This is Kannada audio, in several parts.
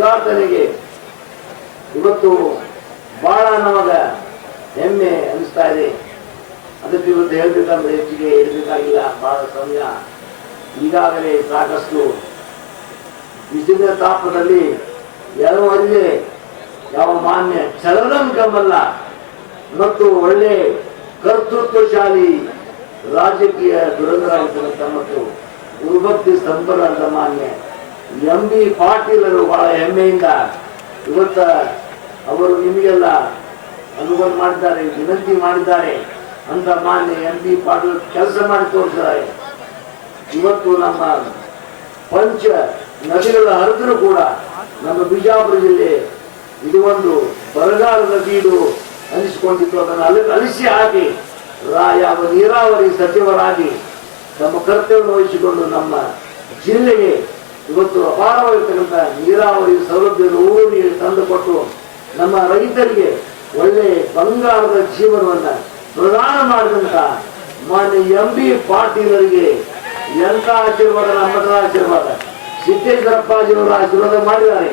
ಉದ್ಘಾಟನೆಗೆ ಇವತ್ತು ಬಹಳ ನಮಗ ಹೆಮ್ಮೆ ಅನಿಸ್ತಾ ಇದೆ. ಅದಕ್ಕೆ ಇವತ್ತು ಹೇಳ್ಬೇಕಂದ್ರೆ ಹೆಚ್ಚಿಗೆ ಇರಬೇಕಾಗಿಲ್ಲ, ಬಹಳ ಸಮಯ ಈಗಾಗಲೇ ಸಾಕಷ್ಟು ಬಿಸಿಲಿನ ತಾಪದಲ್ಲಿ ಎರವರಿಗೆ ಯಾವ ಮಾನ್ಯ ಚಲನಂ ಕಮಲ್ಲ ಮತ್ತು ಒಳ್ಳೆ ಕರ್ತೃತ್ವಶಾಲಿ ರಾಜಕೀಯ ದುರಂಧರಾಗಿರ್ತಕ್ಕಂಥ ಮತ್ತು ಗುರುಭಕ್ತಿ ಸಂಪನ್ನ ಮಾನ್ಯ MB ಪಾಟೀಲರು ಬಹಳ ಹೆಮ್ಮೆಯಿಂದ ಇವತ್ತ ಅವರು ನಿಮಗೆಲ್ಲ ಅನುಭವ ಮಾಡಿದ್ದಾರೆ, ವಿನಂತಿ ಮಾಡಿದ್ದಾರೆ ಅಂತ ಮಾನ್ಯ MB ಪಾಟೀಲ್ ಕೆಲಸ ಮಾಡಿ ತೋರಿಸಿದ್ದಾರೆ. ಇವತ್ತು ನಮ್ಮ ಪಂಚ ನದಿಗಳ ಹರಿದ್ರು ಕೂಡ ನಮ್ಮ ಬಿಜಾಪುರ ಜಿಲ್ಲೆ ಇದು ಒಂದು ಬರಗಾಲದ ಬೀಡು ಅನಿಸಿಕೊಂಡಿತ್ತು. ಅದನ್ನು ಅಲಿಸಿ ಹಾಕಿ ಯಾವ ನೀರಾವರಿ ಸಚಿವರಾಗಿ ತಮ್ಮ ಕರ್ತವ್ಯ ವಹಿಸಿಕೊಂಡು ನಮ್ಮ ಜಿಲ್ಲೆಗೆ ಇವತ್ತು ಅಪಾರವಾಗಿರ್ತಕ್ಕಂಥ ನೀರಾವರಿ ಸೌಲಭ್ಯ ಊರಿಗೆ ತಂದುಕೊಟ್ಟು ನಮ್ಮ ರೈತರಿಗೆ ಒಳ್ಳೆ ಬಂಗಾರದ ಜೀವನವನ್ನ ಪ್ರದಾನ ಮಾಡಿದಂತ ಮಾನ್ಯ MB ಪಾಟೀಲರಿಗೆ ಎಂತ ಆಶೀರ್ವಾದ, ನಮ್ಮ ಆಶೀರ್ವಾದ, ಸಿದ್ದೇಶ್ವರಪ್ಪಾಜಿಯವರು ಆಶೀರ್ವಾದ ಮಾಡಿದ್ದಾರೆ.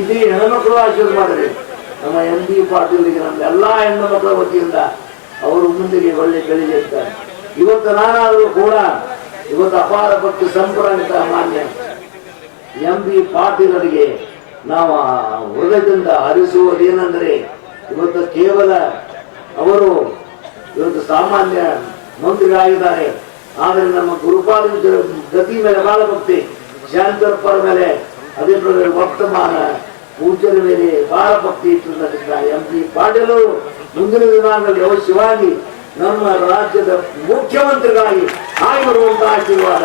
ಇದೀ ಹೆಣ್ಮಕ್ಳು ಆಶೀರ್ವಾದ ಮಾಡಿದ್ರೆ ನಮ್ಮ MB ಪಾಟೀಲರಿಗೆ ನಮ್ಮ ಎಲ್ಲಾ ಹೆಣ್ಣು ಮಕ್ಕಳ ವತಿಯಿಂದ ಅವರು ಮುಂದಿಗೆ ಒಳ್ಳೆ ಗಳಿಗೆ ಇರ್ತಾರೆ. ಇವತ್ತು ನಾನಾದರೂ ಕೂಡ ಇವತ್ತು ಅಪಾರ ಭಕ್ತಿ ಸಂಪೂರ್ಣ ಮಾನ್ಯ MB ಪಾಟೀಲರಿಗೆ ನಾವು ಹೃದಯದಿಂದ ಹರಿಸುವುದೇನೆಂದರೆ ಇವತ್ತು ಕೇವಲ ಅವರು ಇವತ್ತು ಸಾಮಾನ್ಯ ಮಂತ್ರಿಗಳಾಗಿದ್ದಾರೆ, ಆದರೆ ನಮ್ಮ ಗುರುಪಾದ ಗತಿ ಮೇಲೆ ಬಹಳ ಭಕ್ತಿ, ಶಾಂತರಪ್ಪರ ಮೇಲೆ ಅದೇ ಪ್ರಕಾರ ವರ್ತಮಾನ ಪೂಜ್ಯರ ಮೇಲೆ ಬಹಳ ಭಕ್ತಿ ಇಟ್ಟಿರ್ತಕ್ಕಂಥ MB ಪಾಟೀಲರು ಮುಂದಿನ ದಿನಗಳಲ್ಲಿ ಅವಶ್ಯವಾಗಿ ನಮ್ಮ ರಾಜ್ಯದ ಮುಖ್ಯಮಂತ್ರಿಗಳಾಗಿ ಆಗಿ ಬರುವಂತಹ ಆಶೀರ್ವಾದ,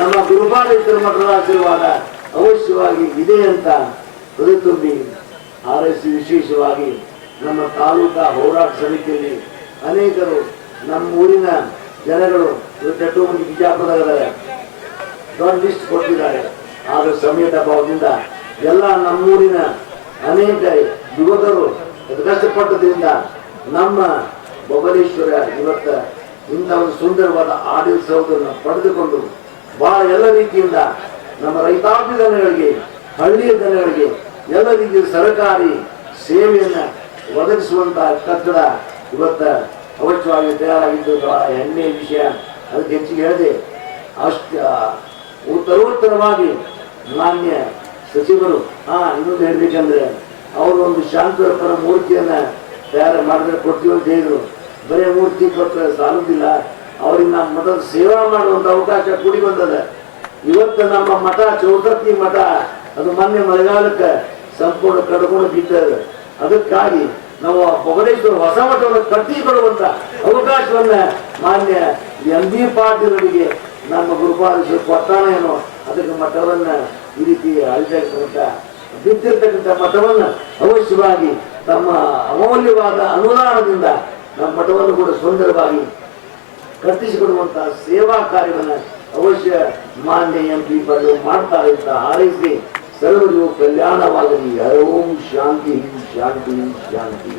ನಮ್ಮ ಗುರುಪಾದೇಶ್ವರ ಮಠದ ಆಶೀರ್ವಾದ ಅವಶ್ಯವಾಗಿ ಇದೆ ಅಂತ ಹೃದಯ ತುಂಬಿ ಹಾರೈಸಿ, ವಿಶೇಷವಾಗಿ ನಮ್ಮ ತಾಲೂಕಾ ಹೋರಾಟ ಸಮಿತಿಯಲ್ಲಿ ಅನೇಕರು ನಮ್ಮ ಊರಿನ ಜನಗಳು ಇವತ್ತು ಮಂದಿ ಬಿಜಾಪುರದಾಗ ದೊಡ್ಡ ಲಿಸ್ಟ್ ಕೊಟ್ಟಿದ್ದಾರೆ. ಆದ ಸಮಯದ ಅಭಾವದಿಂದ ಎಲ್ಲ ನಮ್ಮೂರಿನ ಅನೇಕ ಯುವಕರು ಕಷ್ಟಪಟ್ಟದ್ರಿಂದ ನಮ್ಮ ಬಬಲೇಶ್ವರ ಇವತ್ತ ಇಂಥ ಒಂದು ಸುಂದರವಾದ ಆಡಳಿತವನ್ನು ಪಡೆದುಕೊಂಡು ಬಹಳ ಎಲ್ಲ ರೀತಿಯಿಂದ ನಮ್ಮ ರೈತಾಪಿ ಜನಗಳಿಗೆ, ಹಳ್ಳಿಯ ಜನಗಳಿಗೆ ಎಲ್ಲ ರೀತಿಯ ಸರ್ಕಾರಿ ಸೇವೆಯನ್ನ ಒದಗಿಸುವಂತಹ ಕಟ್ಟಡ ಇವತ್ತ ಅವಶ್ಯವಾಗಿ ತಯಾರಾಗಿದ್ದು ಬಹಳ ಹೆಮ್ಮೆಯ ವಿಷಯ. ಅದಕ್ಕೆ ಹೆಚ್ಚಿಗೆ ಹೇಳಿದೆ. ಉತ್ತರೋತ್ತರವಾಗಿ ಮಾನ್ಯ ಸಚಿವರು ಇನ್ನೊಂದು ಹೇಳ್ಬೇಕಂದ್ರೆ ಅವರು ಒಂದು ಶಾಂತರಪ್ಪನ ಮೂರ್ತಿಯನ್ನ ತಯಾರು ಮಾಡಿದ್ರೆ ಕೊಡ್ತೀವಿ ಅಂತ ಹೇಳಿದ್ರು. ಬರೇ ಮೂರ್ತಿ ಕೊಟ್ಟರೆ ಸಾಲುದಿಲ್ಲ, ಅವ್ರಿಗೆ ನಮ್ಮ ಮಠದ ಸೇವಾ ಮಾಡುವಂತ ಅವಕಾಶ ಕೂಡಿ ಬಂದದ. ಇವತ್ತು ನಮ್ಮ ಮಠ ಚೌಟತ್ತಿ ಮಠ ಅದು ಮೊನ್ನೆ ಮಳೆಗಾಲಕ್ಕೆ ಸಂಪೂರ್ಣ ಕಡ್ಕೊಂಡು ಬಿದ್ದದ. ಅದಕ್ಕಾಗಿ ನಾವು ಬಬಲೇಶ್ವರ ಹೊಸ ಮಠವನ್ನು ಕಟ್ಟಿಕೊಡುವಂತ ಅವಕಾಶವನ್ನ ಮಾನ್ಯ MB ಪಾಟೀಲರಿಗೆ ನಮ್ಮ ಗುರುಪಾದೇಶ್ವರ ಕೊಟ್ಟಾನ ಏನೋ, ಅದಕ್ಕೆ ಮಠವನ್ನ ಈ ರೀತಿ ಅಳಿತಕ್ಕಂಥ ಬಿದ್ದಿರ್ತಕ್ಕಂಥ ಮಠವನ್ನ ಅವಶ್ಯವಾಗಿ ತಮ್ಮ ಅಮೂಲ್ಯವಾದ ಅನುದಾನದಿಂದ ನಮ್ಮ ಮಠವನ್ನು ಕೂಡ ಸುಂದರವಾಗಿ ಕಟ್ಟಿಸಿಕೊಡುವಂತಹ ಸೇವಾ ಕಾರ್ಯವನ್ನ ಅವಶ್ಯ ಮಾನ್ಯ MB ಪಾಟೀಲ್ ಮಾಡ್ತಾರೆ ಅಂತ ಹಾರೈಸಿ ಸರ್ವರಿಗೂ ಕಲ್ಯಾಣವಾಗಲಿ. ಓಂ ಶಾಂತಿ ಶಾಂತಿ ಶಾಂತಿ.